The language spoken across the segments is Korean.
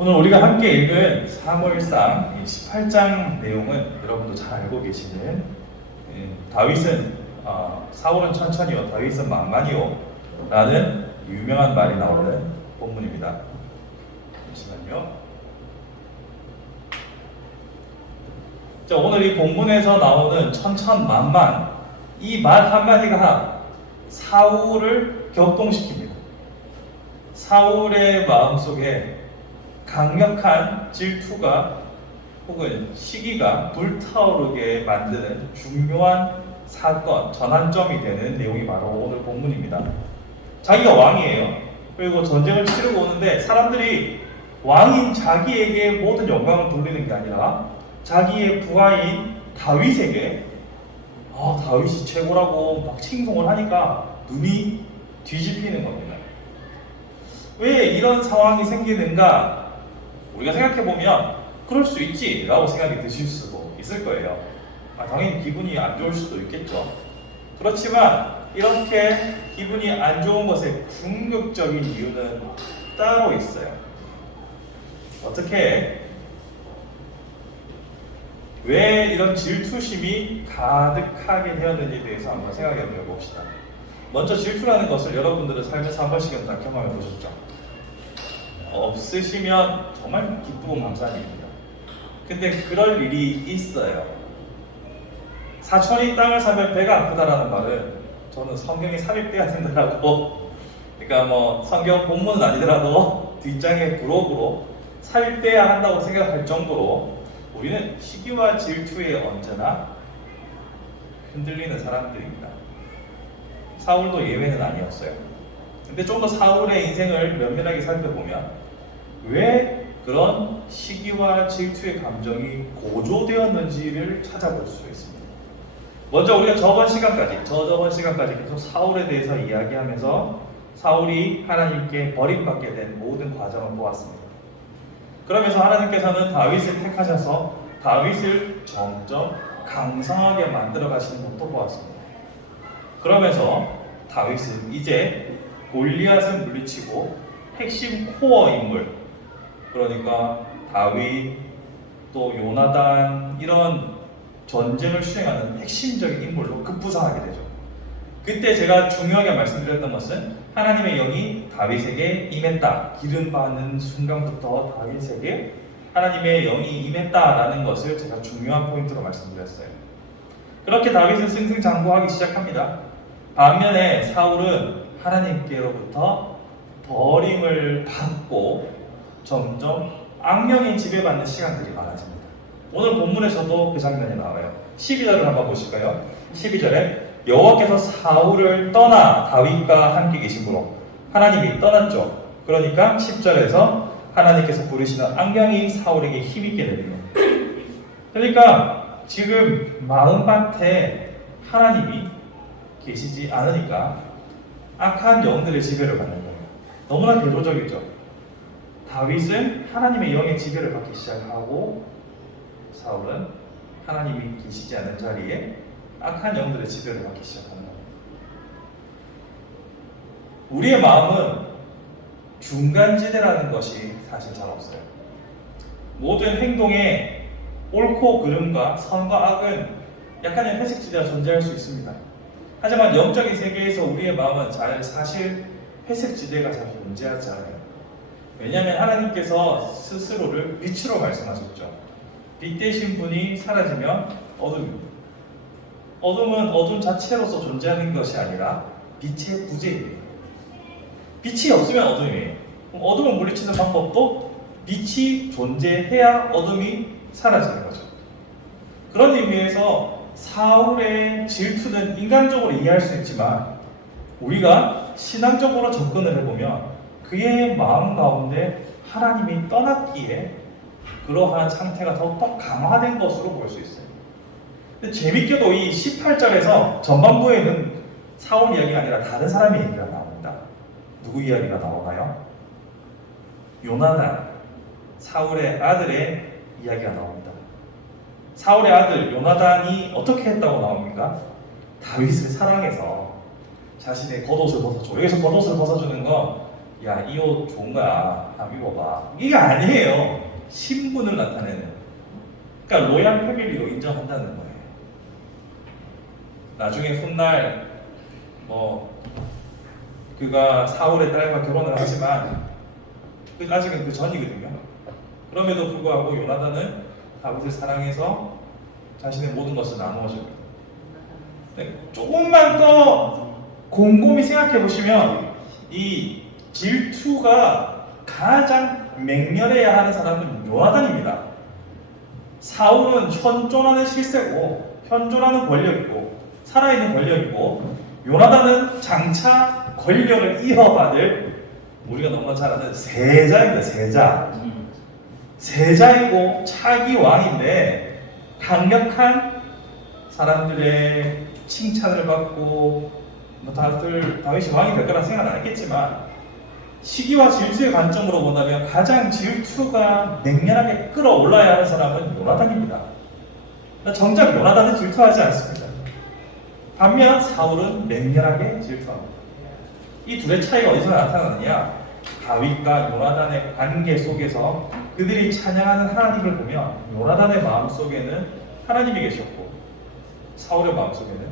오늘 우리가 함께 읽은 사무엘상 18장 내용은 여러분도 잘 알고 계시는 다윗은 사울은 천천히요 다윗은 만만히요 라는 유명한 말이 나오는 본문입니다. 잠시만요. 자, 오늘 이 본문에서 나오는 천천만만 이 말 한마디가 사울을 격동시킵니다. 사울의 마음속에 강력한 질투가 혹은 시기가 불타오르게 만드는 중요한 사건, 전환점이 되는 내용이 바로 오늘 본문입니다. 자기가 왕이에요. 그리고 전쟁을 치르고 오는데 사람들이 왕인 자기에게 모든 영광을 돌리는 게 아니라 자기의 부하인 다윗에게 다윗이 최고라고 막 칭송을 하니까 눈이 뒤집히는 겁니다. 왜 이런 상황이 생기는가? 우리가 생각해보면 그럴 수 있지 라고 생각이 드실 수도 있을 거예요. 당연히 기분이 안 좋을 수도 있겠죠. 그렇지만 이렇게 기분이 안 좋은 것의 궁극적인 이유는 따로 있어요. 어떻게? 왜 이런 질투심이 가득하게 되었는지에 대해서 한번 생각해 봅시다. 먼저 질투라는 것을 여러분들은 살면서 한 번씩은 다 경험해 보셨죠? 없으시면 정말 기쁘고 감사한 일입니다. 근데 그럴 일이 있어요. 사촌이 땅을 사면 배가 아프다라는 말은 저는 성경이 삽입돼야 된다라고, 그러니까 성경 본문은 아니더라도 뒷장의 부록으로 삽입돼야 한다고 생각할 정도로 우리는 시기와 질투에 언제나 흔들리는 사람들입니다. 사울도 예외는 아니었어요. 근데 좀 더 사울의 인생을 면밀하게 살펴보면 왜 그런 시기와 질투의 감정이 고조되었는지를 찾아볼 수 있습니다. 먼저 우리가 저번 시간까지 계속 사울에 대해서 이야기하면서 사울이 하나님께 버림받게 된 모든 과정을 보았습니다. 그러면서 하나님께서는 다윗을 택하셔서 다윗을 점점 강성하게 만들어 가시는 것도 보았습니다. 그러면서 다윗은 이제 골리앗을 물리치고 핵심 코어 인물, 그러니까 다윗 또 요나단 이런 전쟁을 수행하는 핵심적인 인물로 급부상하게 되죠. 그때 제가 중요하게 말씀드렸던 것은 하나님의 영이 다윗에게 임했다. 기름 받는 순간부터 다윗에게 하나님의 영이 임했다라는 것을 제가 중요한 포인트로 말씀드렸어요. 그렇게 다윗은 승승장구하기 시작합니다. 반면에 사울은 하나님께로부터 버림을 받고 점점 악령에 지배받는 시간들이 많아집니다. 오늘 본문에서도 그 장면이 나와요. 12절을 한번 보실까요? 12절에 여호와께서 사울을 떠나 다윗과 함께 계심으로 하나님이 떠났죠. 그러니까 10절에서 하나님께서 부르시는 악령이 사울에게 힘있게 내립니다. 그러니까 지금 마음밭에 하나님이 계시지 않으니까 악한 영들의 지배를 받는 거예요. 너무나 대조적이죠. 다윗은 하나님의 영의 지배를 받기 시작하고 사울은 하나님이 계시지 않은 자리에 악한 영들의 지배를 받기 시작합니다. 우리의 마음은 중간지대라는 것이 사실 잘 없어요. 모든 행동에 옳고 그름과 선과 악은 약간의 회색지대가 존재할 수 있습니다. 하지만 영적인 세계에서 우리의 마음은 사실 회색지대가 잘 존재하지 않아요. 왜냐하면 하나님께서 스스로를 빛으로 말씀하셨죠. 빛 되신 분이 사라지면 어둠입니다. 어둠은 어둠 자체로서 존재하는 것이 아니라 빛의 부재입니다. 빛이 없으면 어둠이에요. 그럼 어둠을 물리치는 방법도 빛이 존재해야 어둠이 사라지는 거죠. 그런 의미에서 사울의 질투는 인간적으로 이해할 수 있지만 우리가 신앙적으로 접근을 해보면 그의 마음 가운데 하나님이 떠났기에 그러한 상태가 더욱더 강화된 것으로 볼 수 있어요. 근데 재밌게도 이 18절에서 전반부에는 사울 이야기가 아니라 다른 사람의 얘기가 나옵니다. 누구 이야기가 나오나요? 요나단, 사울의 아들의 이야기가 나옵니다. 사울의 아들 요나단이 어떻게 했다고 나옵니까? 다윗을 사랑해서 자신의 겉옷을 벗어줘. 여기서 겉옷을 벗어주는 건 야, 이 옷 좋은 거야. 한번 입어봐. 이게 아니에요. 신분을 나타내는. 그러니까 로얄 패밀리로 인정한다는 거예요. 나중에 훗날 그가 사울의 딸과 결혼을 하지만 아직은 그 전이거든요. 그럼에도 불구하고 요나단은 다윗을 사랑해서 자신의 모든 것을 나누어 줍니다. 조금만 더 곰곰이 생각해 보시면 이 질투가 가장 맹렬해야 하는 사람은 요나단입니다. 사울은 현존하는 실세고 현존하는 권력이고 살아있는 권력이고, 요나단은 장차 권력을 이어받을 우리가 너무나 잘 아는 세자입니다. 세자이고 차기 왕인데 강력한 사람들의 칭찬을 받고 다들 다윗이 왕이 될 거라 생각 안 했겠지만, 시기와 질투의 관점으로 본다면 가장 질투가 맹렬하게 끌어올라야 하는 사람은 요나단입니다. 정작 요나단은 질투하지 않습니다. 반면 사울은 맹렬하게 질투합니다. 이 둘의 차이가 어디서 나타나느냐? 다윗과 요나단의 관계 속에서 그들이 찬양하는 하나님을 보면 요나단의 마음속에는 하나님이 계셨고 사울의 마음속에는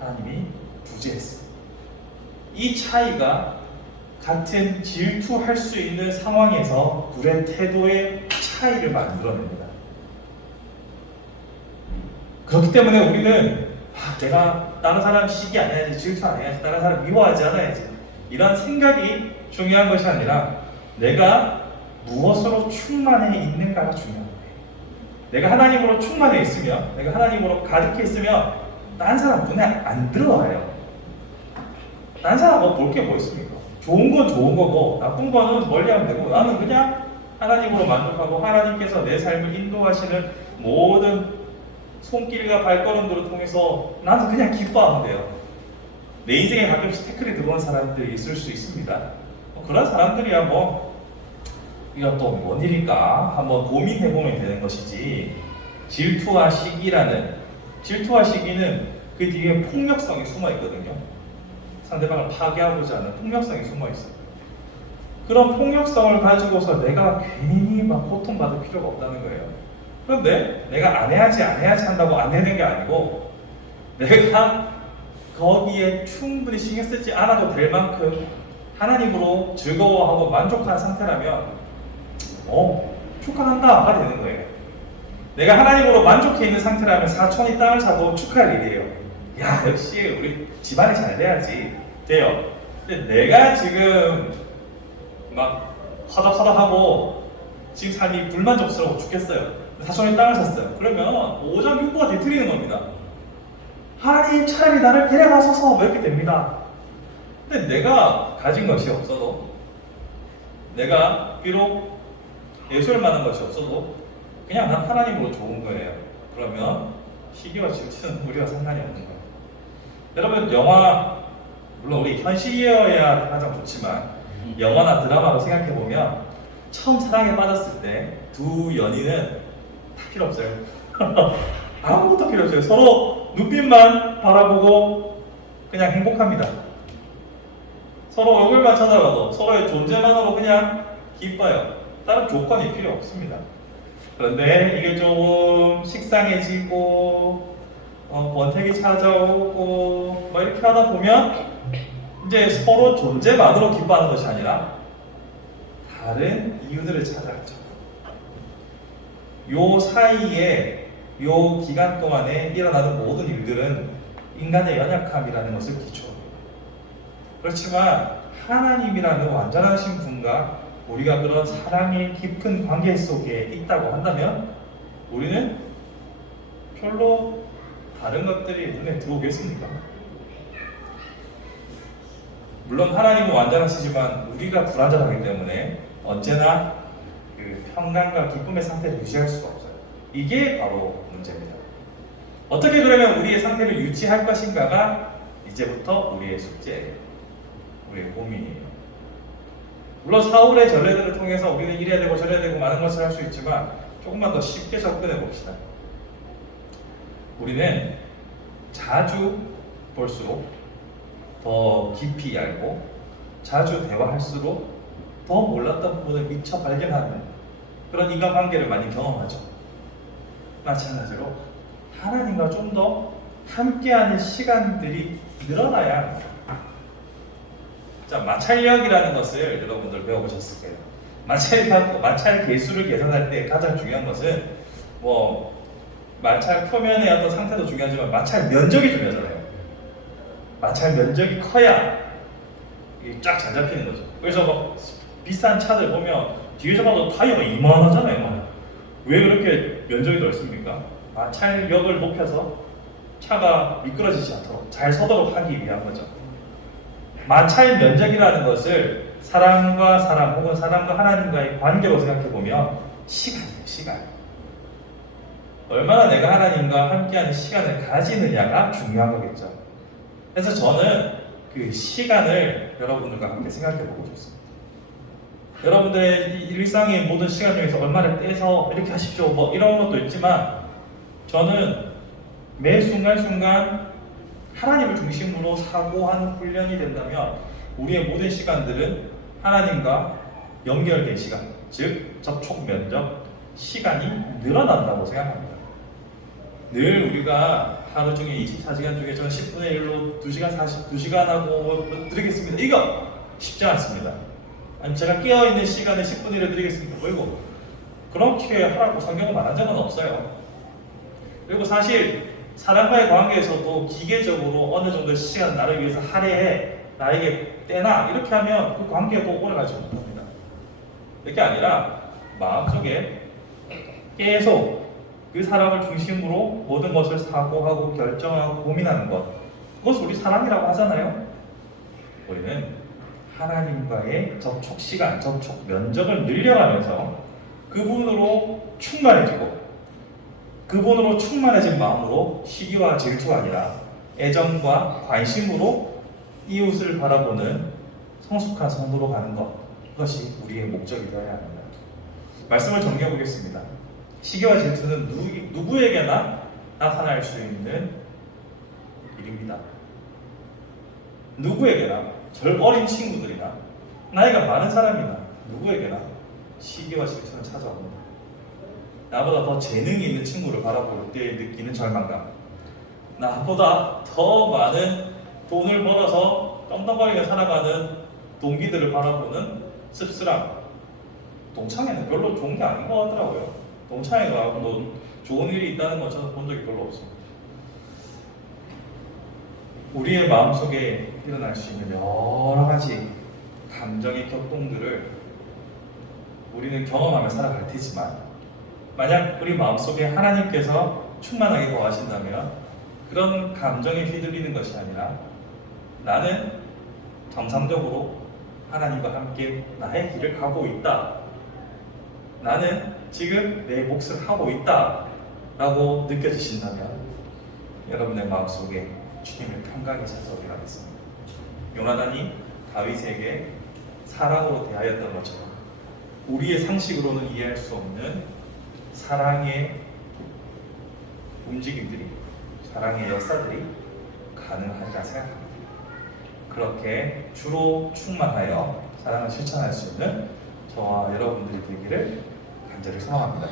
하나님이 부재했습니다. 이 차이가 같은 질투할 수 있는 상황에서 둘의 태도의 차이를 만들어냅니다. 그렇기 때문에 우리는 내가 다른 사람 시기 안 해야지, 질투 안 해야지, 다른 사람 미워하지 않아야지, 이런 생각이 중요한 것이 아니라 내가 무엇으로 충만해 있는가가 중요한 거예요. 내가 하나님으로 충만해 있으면, 내가 하나님으로 가득해 있으면 다른 사람 눈에 안 들어와요. 다른 사람 볼 게 뭐 있습니까? 좋은 건 좋은 거고 나쁜 거는 멀리하면 되고, 나는 그냥 하나님으로 만족하고 하나님께서 내 삶을 인도하시는 모든 손길과 발걸음들을 통해서 나는 그냥 기뻐하면 돼요. 내 인생에 가끔씩 태클이 들어오는 사람들이 있을 수 있습니다. 그런 사람들이야 이거 또 뭔 일일까 한번 고민해보면 되는 것이지, 질투와 시기는 그 뒤에 폭력성이 숨어 있거든요. 상대방을 파괴하고자 하는 폭력성이 숨어 있어요. 그런 폭력성을 가지고서 내가 괜히 고통받을 필요가 없다는 거예요. 그런데 내가 안 해야지 한다고 안 되는 게 아니고, 내가 거기에 충분히 신경 쓰지 않아도 될 만큼 하나님으로 즐거워하고 만족한 상태라면 축하한다가 되는 거예요. 내가 하나님으로 만족해 있는 상태라면 사촌이 땅을 사도 축하할 일이에요. 야, 역시 우리 집안이 잘 돼야지 돼요. 근데 내가 지금 화덕하고 지금 삶이 불만족스러워 죽겠어요. 사촌이 땅을 샀어요. 그러면 오장육부가 뒤틀리는 겁니다. 하나님 차라리 나를 데려가소서 이렇게 됩니다. 근데 내가 가진 것이 없어도, 내가 비록 예술 많은 것이 없어도 그냥 난 하나님으로 좋은 거예요. 그러면 시기와 질투는 우리와 상관이 없는 거예요. 여러분, 영화 물론 우리 현실이어야 가장 좋지만 영화나 드라마로 생각해보면 처음 사랑에 빠졌을 때 두 연인은 다 필요 없어요. 아무것도 필요 없어요. 서로 눈빛만 바라보고 그냥 행복합니다. 서로 얼굴만 쳐다봐도 서로의 존재만으로 그냥 기뻐요. 다른 조건이 필요 없습니다. 그런데 이게 좀 식상해지고 번택이 찾아오고 이렇게 하다 보면 이제 서로 존재만으로 기뻐하는 것이 아니라 다른 이유들을 찾아가죠. 요 사이에 요 기간 동안에 일어나는 모든 일들은 인간의 연약함이라는 것을 기초합니다. 그렇지만 하나님이라는 완전하신 분과 우리가 그런 사랑의 깊은 관계 속에 있다고 한다면 우리는 별로 다른 것들이 눈에 들어오겠습니까? 물론 하나님은 완전하시지만 우리가 불완전하기 때문에 언제나 그 평강과 기쁨의 상태를 유지할 수가 없어요. 이게 바로 문제입니다. 어떻게 그러면 우리의 상태를 유지할 것인가가 이제부터 우리의 숙제예요. 우리의 고민이에요. 물론 사울의 전례들을 통해서 우리는 이래야 되고 저래야 되고 많은 것을 할 수 있지만 조금만 더 쉽게 접근해 봅시다. 우리는 자주 볼수록 더 깊이 알고 자주 대화할수록 더 몰랐던 부분을 미처 발견하는 그런 인간관계를 많이 경험하죠. 마찬가지로 하나님과 좀 더 함께하는 시간들이 늘어나야 합니다. 자, 마찰력이라는 것을 여러분들 배워보셨을 거예요. 마찰 개수를 계산할 때 가장 중요한 것은 마찰 표면의 어떤 상태도 중요하지만 마찰 면적이 중요하잖아요. 마찰 면적이 커야 이게 쫙 잘 잡히는 거죠. 그래서 막 비싼 차들 보면 뒤에서 봐도 타이어가 이만하잖아요. 왜 그렇게 면적이 넓습니까? 마찰력을 높여서 차가 미끄러지지 않도록 잘 서도록 하기 위한 거죠. 마찰 면적이라는 것을 사람과 사람 혹은 사람과 하나님과의 관계로 생각해 보면 시간이에요. 시간. 얼마나 내가 하나님과 함께하는 시간을 가지느냐가 중요한 거겠죠. 그래서 저는 그 시간을 여러분들과 함께 생각해 보고 싶습니다. 여러분들의 일상의 모든 시간 중에서 얼마를 떼서 이렇게 하십시오 이런 것도 있지만 저는 매 순간순간 하나님을 중심으로 사고하는 훈련이 된다면 우리의 모든 시간들은 하나님과 연결된 시간, 즉 접촉 면적, 시간이 늘어난다고 생각합니다. 늘 우리가 하루 중에 24시간 중에 저는 10분의 1로 2시간 2시간 하고 드리겠습니다. 이거 쉽지 않습니다. 아니 제가 깨어있는 시간에 10분의 1을 드리겠습니다. 그리고 그렇게 하라고 성경은 말한 적은 없어요. 그리고 사실 사람과의 관계에서도 기계적으로 어느 정도 시간을 나를 위해서 할애해 나에게 떼나 이렇게 하면 그 관계가 꼭 오래가지 못합니다. 이게 아니라 마음속에 계속 그 사람을 중심으로 모든 것을 사고하고 결정하고 고민하는 것, 그것을 우리 사랑이라고 하잖아요. 우리는 하나님과의 접촉 시간, 접촉 면적을 늘려가면서 그분으로 충만해지고 그분으로 충만해진 마음으로 시기와 질투가 아니라 애정과 관심으로 이웃을 바라보는 성숙한 성도로 가는 것, 그것이 우리의 목적이 되어야 합니다. 말씀을 정리해 보겠습니다. 시기와 질투는 누구에게나 나타날 수 있는 일입니다. 누구에게나, 어린 친구들이나 나이가 많은 사람이나 누구에게나 시기와 질투는 찾아옵니다. 나보다 더 재능이 있는 친구를 바라볼 때 느끼는 절망감, 나보다 더 많은 돈을 벌어서 떵떵거리며 살아가는 동기들을 바라보는 씁쓸함, 동창회는 별로 좋은 게 아닌 것 같더라고요. 동창회 가고 좋은 일이 있다는 건 저는 본 적이 별로 없습니다. 우리의 마음속에 일어날 수 있는 여러 가지 감정의 격동들을 우리는 경험하며 살아갈 테지만 만약 우리 마음속에 하나님께서 충만하게 거하신다면 그런 감정에 휘둘리는 것이 아니라 나는 정상적으로 하나님과 함께 나의 길을 가고 있다. 나는 지금 내 몫을 하고 있다. 라고 느껴지신다면 여러분의 마음속에 주님을 평강히 찾아오게 하겠습니다. 요나단이 다윗에게 사랑으로 대하였던 것처럼 우리의 상식으로는 이해할 수 없는 사랑의 움직임들이, 사랑의 역사들이 가능하리라 생각합니다. 그렇게 주로 충만하여 사랑을 실천할 수 있는 저와 여러분들이 되기를 간절히 소망합니다.